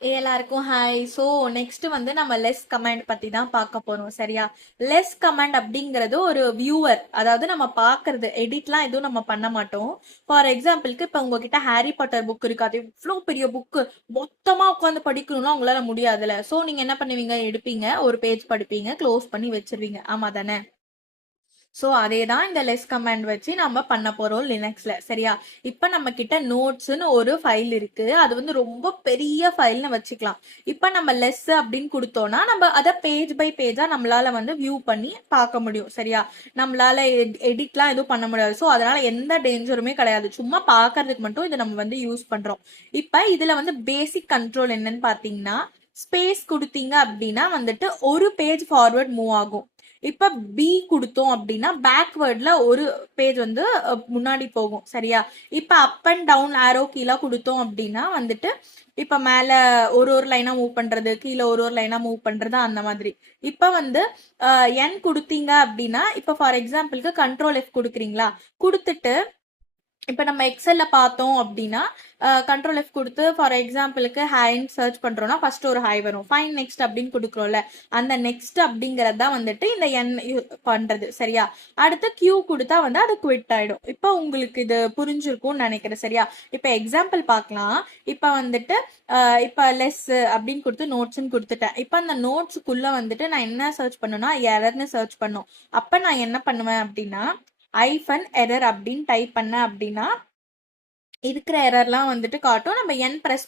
எல்லாருக்கும் hi. So next வந்து நம்ம லெஸ் கமெண்ட் பத்தி தான் பார்க்க போறோம். சரியா? லெஸ் கமெண்ட் அப்படிங்கிறது ஒரு வியூவர், அதாவது நம்ம பார்க்கறது, எடிட்லாம் எதுவும் நம்ம பண்ண மாட்டோம். ஃபார் எக்ஸாம்பிளுக்கு இப்போ உங்ககிட்ட ஹாரி பாட்டர் புக் இருக்கு, அது இவ்வளோ பெரிய புக்கு, மொத்தமா உட்காந்து படிக்கணும்னா உங்களால முடியாதுல்ல. ஸோ நீங்க என்ன பண்ணுவீங்க? எடுப்பீங்க, ஒரு பேஜ் படிப்பீங்க, க்ளோஸ் பண்ணி வச்சிருவீங்க. ஆமா தானே? ஸோ அதே தான் இந்த லெஸ் கமாண்ட் வச்சு நம்ம பண்ண போறோம் லினக்ஸ்ல. சரியா? இப்போ நம்ம கிட்ட நோட்ஸ்னு ஒரு ஃபைல் இருக்கு. அது வந்து ரொம்ப பெரிய ஃபைல்னு வச்சுக்கலாம். இப்போ நம்ம லெஸ் அப்படின்னு கொடுத்தோம்னா நம்ம அதை பேஜ் பை பேஜா நம்மளால வந்து வியூ பண்ணி பார்க்க முடியும். சரியா? நம்மளால எடிட்லாம் எதுவும் பண்ண முடியாது. ஸோ அதனால எந்த டேஞ்சருமே கிடையாது. சும்மா பார்க்கறதுக்கு மட்டும் இதை நம்ம வந்து யூஸ் பண்றோம். இப்போ இதுல வந்து பேசிக் கண்ட்ரோல் என்னன்னு பாத்தீங்கன்னா, ஸ்பேஸ் கொடுத்தீங்க அப்படின்னா வந்துட்டு ஒரு பேஜ் ஃபார்வர்ட் மூவ் ஆகும். இப்ப பி கொடுத்தோம் அப்படின்னா பேக்வேர்ட்ல ஒரு பேஜ் வந்து முன்னாடி போகும். சரியா? இப்ப அப் அண்ட் டவுன் ஆரோ கீழே கொடுத்தோம் அப்படின்னா வந்துட்டு இப்ப மேல ஒரு ஒரு லைனா மூவ் பண்றது, கீழே ஒரு ஒரு லைனா மூவ் பண்றது, அந்த மாதிரி. இப்ப வந்து என் கொடுத்தீங்க அப்படின்னா இப்ப ஃபார் எக்ஸாம்பிளுக்கு கண்ட்ரோல் எஃப் கொடுக்குறீங்களா, கொடுத்துட்டு இப்போ நம்ம எக்ஸல்ல பார்த்தோம் அப்படின்னா கண்ட்ரோல் எஃப் கொடுத்து ஃபார் எக்ஸாம்பிளுக்கு ஹைன்னு சர்ச் பண்றோம்னா ஃபர்ஸ்ட் ஒரு ஹை வரும். ஃபைன் நெக்ஸ்ட் அப்படின்னு கொடுக்குறோம்ல, அந்த நெக்ஸ்ட் அப்படிங்கறது தான் வந்துட்டு இந்த என் பண்றது. சரியா? அடுத்து கியூ கொடுத்தா வந்து அது குவிட் ஆயிடும். இப்போ உங்களுக்கு இது புரிஞ்சிருக்கும்னு நினைக்கிறேன். சரியா? இப்போ எக்ஸாம்பிள் பார்க்கலாம். இப்போ வந்துட்டு இப்போ லெஸ் அப்படின்னு கொடுத்து நோட்ஸ்ன்னு கொடுத்துட்டேன். இப்போ அந்த நோட்ஸுக்குள்ள வந்துட்டு நான் என்ன சர்ச் பண்ணுன்னா எரர்னு சர்ச் பண்ணும். அப்ப நான் என்ன பண்ணுவேன் அப்படின்னா ஐஃபன் எரர் அப்படின்னு டைப் பண்ண அப்படின்னா இருக்கிற எரர்லாம் வந்துட்டு காட்டும். நம்ம என் ப்ரெஸ்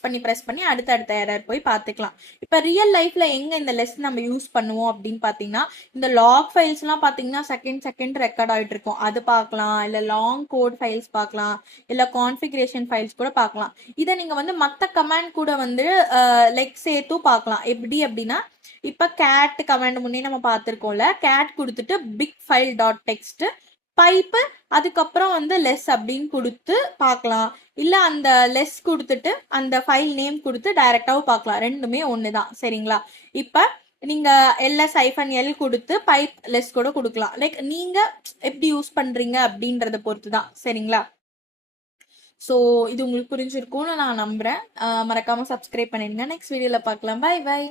பண்ணி அடுத்த எரர் போய் பார்த்துக்கலாம். இப்போ ரியல் லைஃப்ல எங்க இந்த லெஸ் நம்ம யூஸ் பண்ணுவோம் அப்படின்னு பார்த்தீங்கன்னா, இந்த லாக் ஃபைல்ஸ்லாம் பார்த்தீங்கன்னா செகண்ட் ரெக்கார்ட் ஆகிட்டு இருக்கும், அது பார்க்கலாம். இல்லை லாங் கோட் ஃபைல்ஸ் பார்க்கலாம், இல்லை கான்ஃபிகரேஷன் ஃபைல்ஸ் கூட பார்க்கலாம். இதை நீங்க வந்து மற்ற கமாண்ட் கூட வந்து லைக் சேர்த்தும் பார்க்கலாம். எப்படி அப்படின்னா இப்போ கேட் கமாண்ட் முன்னே நம்ம பார்த்துருக்கோம்ல, கேட் கொடுத்துட்டு big file dot text pipe, அதுக்கப்புறம் வந்து லெஸ் அப்படின்னு கொடுத்து பார்க்கலாம். இல்ல அந்த லெஸ் கொடுத்துட்டு அந்த ஃபைல் நேம் கொடுத்து டைரக்டாவும் பார்க்கலாம். ரெண்டுமே ஒண்ணுதான். சரிங்களா? இப்ப நீங்க எல்எஸ் ஐஃபன் எல் கொடுத்து பைப் லெஸ் கூட கொடுக்கலாம். லைக் நீங்க எப்படி யூஸ் பண்றீங்க அப்படின்றத பொறுத்து தான். சரிங்களா? ஸோ இது உங்களுக்கு புரிஞ்சிருக்கும்னு நான் நம்புறேன். மறக்காம சப்ஸ்கிரைப் பண்ணிடுங்க. நெக்ஸ்ட் வீடியோல பார்க்கலாம். Bye by.